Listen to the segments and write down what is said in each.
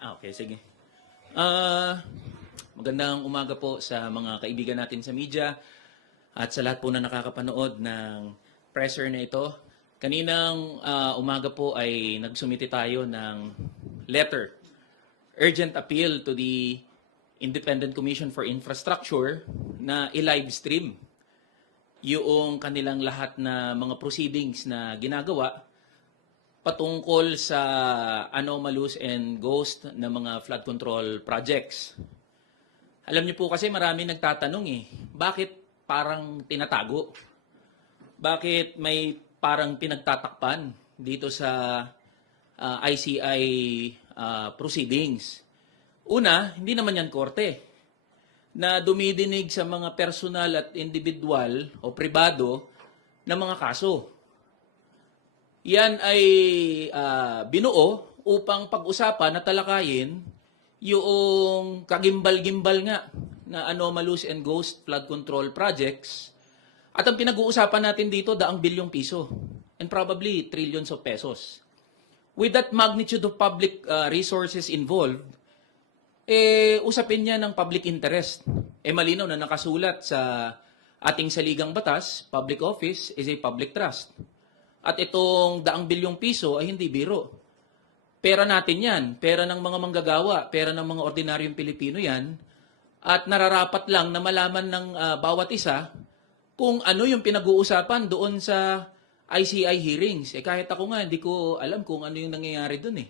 Okay, sige. Ah, Magandang umaga po sa mga kaibigan natin sa media at sa lahat po na nakakapanood ng presser na ito. Kaninang umaga po ay nagsumite tayo ng letter, urgent appeal to the Independent Commission for Infrastructure na i-live stream yung kanilang lahat na mga proceedings na ginagawa patungkol sa anomalous and ghost na mga flood control projects. Alam niyo po kasi marami nagtatanong bakit parang tinatago? Bakit may parang pinagtatakpan dito sa ICI proceedings? Una, hindi naman yan korte na dumidinig sa mga personal at individual o pribado na mga kaso. Yan ay binuo upang pag-usapan at talakayin yung kagimbal-gimbal nga na anomalous and ghost flood control projects. At ang pinag-uusapan natin dito, daang bilyong piso and probably trillions of pesos. With that magnitude of public resources involved, usapin niya ng public interest. Malinaw na nakasulat sa ating saligang batas, public office is a public trust. At itong daang bilyong piso ay hindi biro. Pera natin yan, pera ng mga manggagawa, pera ng mga ordinaryong Pilipino yan, at nararapat lang na malaman ng bawat isa kung ano yung pinag-uusapan doon sa ICI hearings. Kahit ako nga, hindi ko alam kung ano yung nangyayari doon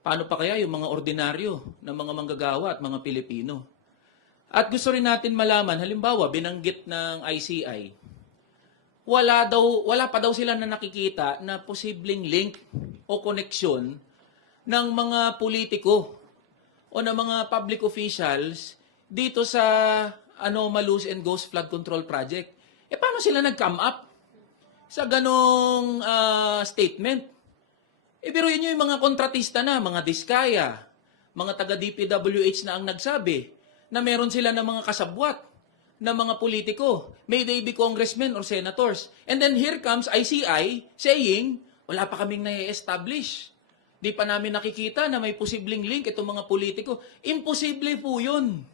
Paano pa kaya yung mga ordinaryo ng mga manggagawa at mga Pilipino? At gusto rin natin malaman, halimbawa, binanggit ng ICI, wala pa daw sila na nakikita na posibleng link o koneksyon ng mga politiko o ng mga public officials dito sa anomalous and ghost flood control project. Paano sila nag-come up sa ganong statement? Biruin nyo yung mga kontratista na, mga Diskaya, mga taga-DPWH na ang nagsabi na meron sila ng mga kasabwat na mga politiko. May they be congressmen or senators. And then here comes ICI saying, wala pa kaming na-establish. Di pa namin nakikita na may posibleng link itong mga politiko. Imposible po yun.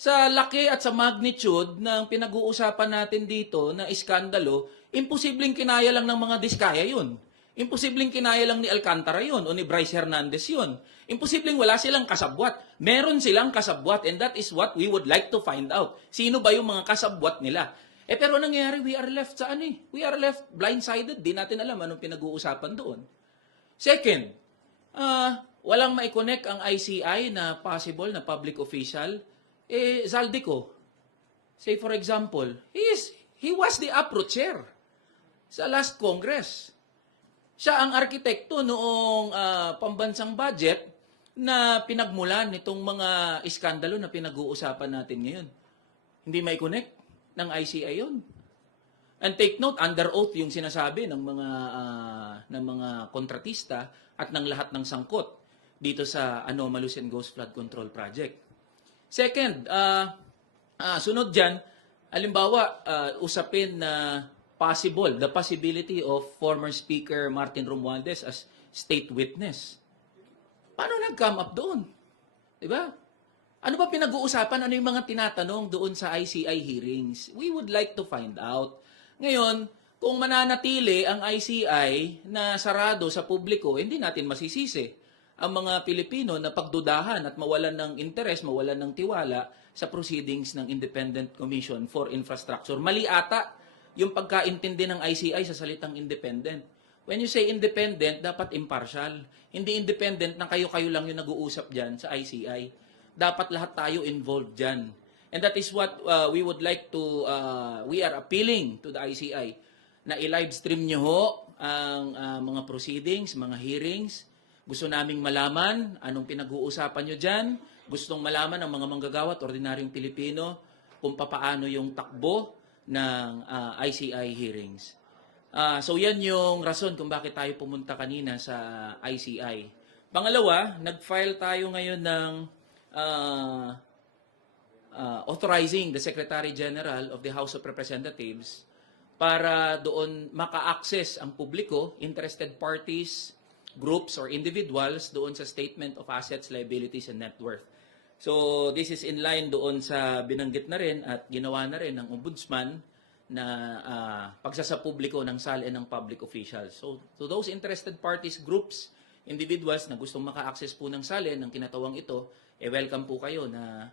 Sa laki at sa magnitude ng pinag-uusapan natin dito na iskandalo, imposibleng kinaya lang ng mga Diskaya yun. Imposibleng kinaya lang ni Alcantara yun o ni Bryce Hernandez yun. Imposibleng wala silang kasabwat. Meron silang kasabwat and that is what we would like to find out. Sino ba yung mga kasabwat nila? Pero nangyayari, we are left sa We are left blindsided. Di natin alam anong pinag-uusapan doon. Second, walang mai-connect ang ICI na possible na public official. Zaldico, say for example, he was the APRO chair sa last Congress. Siya ang arkitekto noong pambansang budget na pinagmulan nitong mga iskandalo na pinag-uusapan natin ngayon. Hindi may connect ng ICI yun. And take note, under oath yung sinasabi ng mga kontratista at ng lahat ng sangkot dito sa anomalous and ghost flood control project. Second, sunod dyan, halimbawa, usapin na the possibility of former Speaker Martin Romualdez as state witness. Paano nag-come up doon? Diba? Ano ba pinag-uusapan? Ano yung mga tinatanong doon sa ICI hearings? We would like to find out. Ngayon, kung mananatili ang ICI na sarado sa publiko, hindi natin masisisi ang mga Pilipino na pagdudahan at mawalan ng interes, mawalan ng tiwala sa proceedings ng Independent Commission for Infrastructure. Mali ata yung pagkaintindi ng ICI sa salitang independent. When you say independent, dapat impartial. Hindi independent na kayo-kayo lang yung nag-uusap dyan sa ICI. Dapat lahat tayo involved dyan. And that is what we would like to, we are appealing to the ICI na i-live stream nyo ho ang mga proceedings, mga hearings. Gusto naming malaman anong pinag-uusapan nyo dyan. Gustong malaman ng mga manggagawa at ordinaryong Pilipino kung papaano yung takbo ng ICI hearings. So yan yung rason kung bakit tayo pumunta kanina sa ICI. Pangalawa, nag-file tayo ngayon ng authorizing the Secretary General of the House of Representatives para doon maka-access ang publiko, interested parties, groups or individuals doon sa Statement of Assets, Liabilities, and Net Worth. So this is in line doon sa binanggit na rin at ginawa na rin ng Ombudsman na pagsasapubliko ng SALN ng public officials. So to those interested parties, groups, individuals na gustong maka-access po ng SALN ng kinatawang ito, welcome po kayo na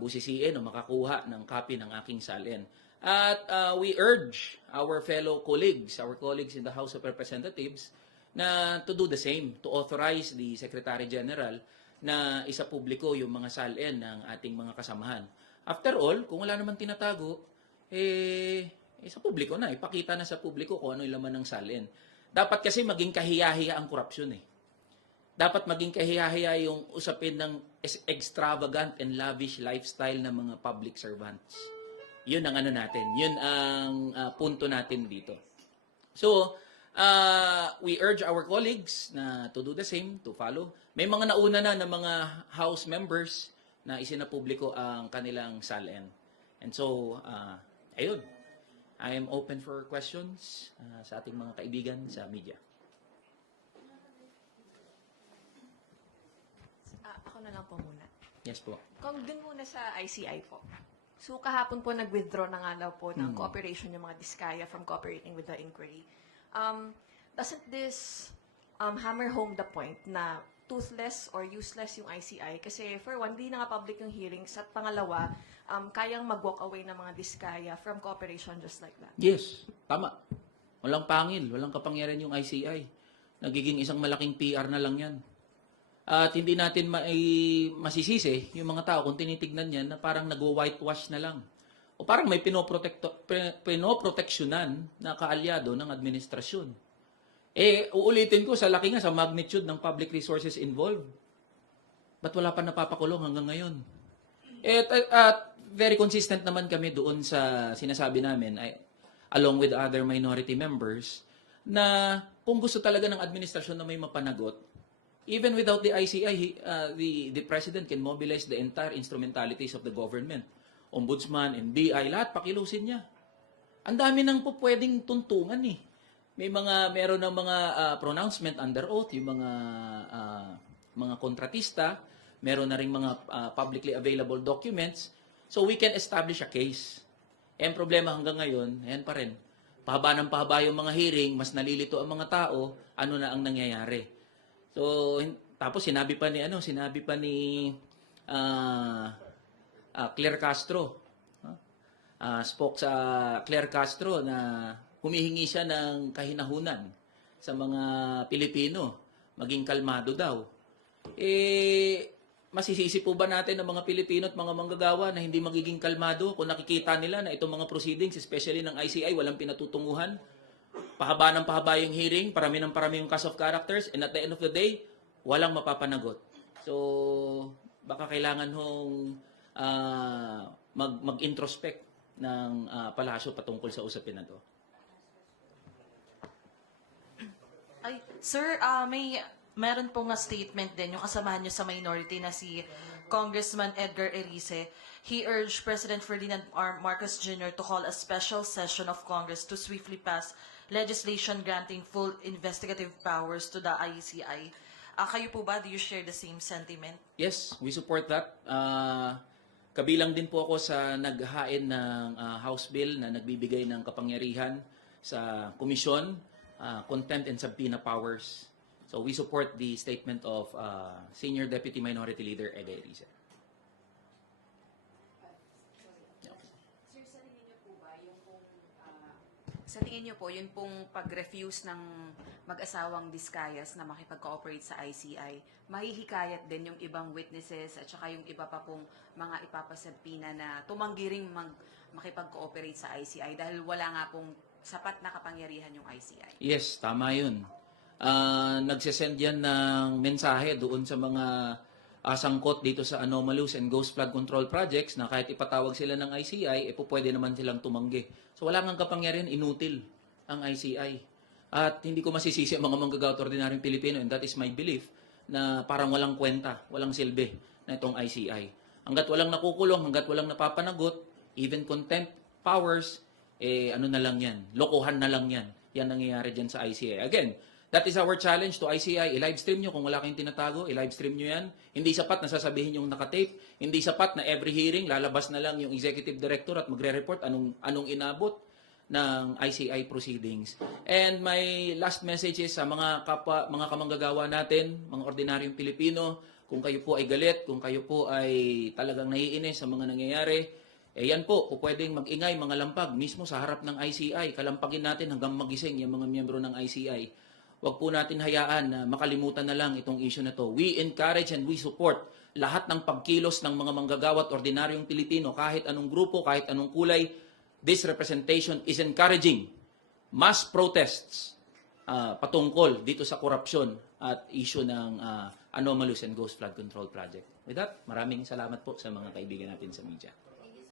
busisiin o makakuha ng copy ng aking SALN. At we urge our fellow colleagues, our colleagues in the House of Representatives, na to do the same, to authorize the Secretary General na isapubliko yung mga SALN ng ating mga kasamahan. After all, kung wala naman tinatago, sa publiko na, ipakita na sa publiko kung ano yung laman ng SALN. Dapat kasi maging kahiyahiya ang korupsyon Dapat maging kahiyahiya yung usapin ng extravagant and lavish lifestyle ng mga public servants. Yun ang ano natin. Yun ang punto natin dito. So, we urge our colleagues na to do the same, to follow. May mga nauna na ng mga House members na isinapubliko ang kanilang SALN. And so, ayun. I am open for questions sa ating mga kaibigan sa media. Ako na lang po muna. Yes po. Kung dun muna sa ICI po. So kahapon po nag-withdraw na nga daw po ng cooperation yung mga Diskaya from cooperating with the inquiry. Doesn't this hammer home the point na toothless or useless yung ICI? Kasi for one, di na nga public yung hearings. At pangalawa, kayang mag-walk away ng mga Diskaya from cooperation just like that. Yes, tama. Walang pangil, walang kapangyarihan yung ICI. Nagiging isang malaking PR na lang yan. At hindi natin masisisi yung mga tao kung tinitignan yan na parang nagwo-whitewash na lang. O parang may pinoproteksyonan na kaalyado ng administrasyon. Uulitin ko, sa laki nga, sa magnitude ng public resources involved. Ba't wala pa napapakulong hanggang ngayon? At very consistent naman kami doon sa sinasabi namin, along with other minority members, na kung gusto talaga ng administrasyon na may mapanagot, even without the ICI, the President can mobilize the entire instrumentalities of the government. Ombudsman, NBI, lahat pakilusin niya. Ang dami nang po pwedeng tuntungan meron ng mga pronouncement under oath, yung mga kontratista, meron na ring mga publicly available documents, so we can establish a case. Ang problema hanggang ngayon, ayan pa rin. Pahaba ng pahaba yung mga hearing, mas nalilito ang mga tao, ano na ang nangyayari. So, tapos sinabi pa ni Claire Castro, spoke sa Claire Castro na humihingi siya ng kahinahunan sa mga Pilipino, maging kalmado daw. Masisisi po ba natin ang mga Pilipino at mga manggagawa na hindi magiging kalmado kung nakikita nila na itong mga proceedings, especially ng ICI, walang pinatutunguhan? Pahaba ng pahaba yung hearing, parami yung cast of characters, and at the end of the day, walang mapapanagot. So, baka kailangan hong mag-introspect ng palasyo patungkol sa usapin na to. Sir, meron pong nga statement din yung kasamahan nyo sa minority na si Congressman Edgar Erice. He urged President Ferdinand R. Marcos Jr. to call a special session of Congress to swiftly pass legislation granting full investigative powers to the ICI. Kayo po ba, do you share the same sentiment? Yes, we support that. Kabilang din po ako sa naghain ng House Bill na nagbibigay ng kapangyarihan sa komisyon, contempt and subpoena powers. So we support the statement of Senior Deputy Minority Leader Edgar Erice. Sa tingin niyo po, yun pong pag-refuse ng mag-asawang Discayas na makipag-cooperate sa ICI, mahihikayat din yung ibang witnesses at saka yung iba pa pong mga ipapasabpina na tumanggi ring makipag-cooperate sa ICI dahil wala nga pong sapat na kapangyarihan yung ICI. Yes, tama yun. Nagsesend yan ng mensahe doon sa mga sangkot dito sa anomalous and ghost flood control projects na kahit ipatawag sila ng ICI, pwede naman silang tumanggi. So wala nga kapangyarihan, inutil ang ICI. At hindi ko masisisi ang mga manggagawa at ordinaryong Pilipino, and that is my belief, na parang walang kwenta, walang silbi na itong ICI. Hanggat walang nakukulong, hanggat walang napapanagot, even contempt powers, ano na lang yan, lokohan na lang yan. Yan nangyayari dyan sa ICI. Again, That is our challenge to ICI. I-live stream nyo kung wala kayong tinatago. I-live stream nyo yan. Hindi sapat na sasabihin yung nakatape. Hindi sapat na every hearing, lalabas na lang yung executive director at magre-report anong inabot ng ICI proceedings. And my last message is sa mga kamanggagawa natin, mga ordinaryong Pilipino, kung kayo po ay galit, kung kayo po ay talagang naiinis sa mga nangyayari, yan po, pwedeng mag-ingay mga lampag mismo sa harap ng ICI. Kalampagin natin hanggang magising yung mga miyembro ng ICI. Huwag po natin hayaan na makalimutan na lang itong issue na to. We encourage and we support lahat ng pagkilos ng mga manggagawa at ordinaryong Pilipino, kahit anong grupo, kahit anong kulay. This representation is encouraging mass protests patungkol dito sa korupsyon at issue ng anomalous and ghost flood control project. With that, maraming salamat po sa mga kaibigan natin sa media.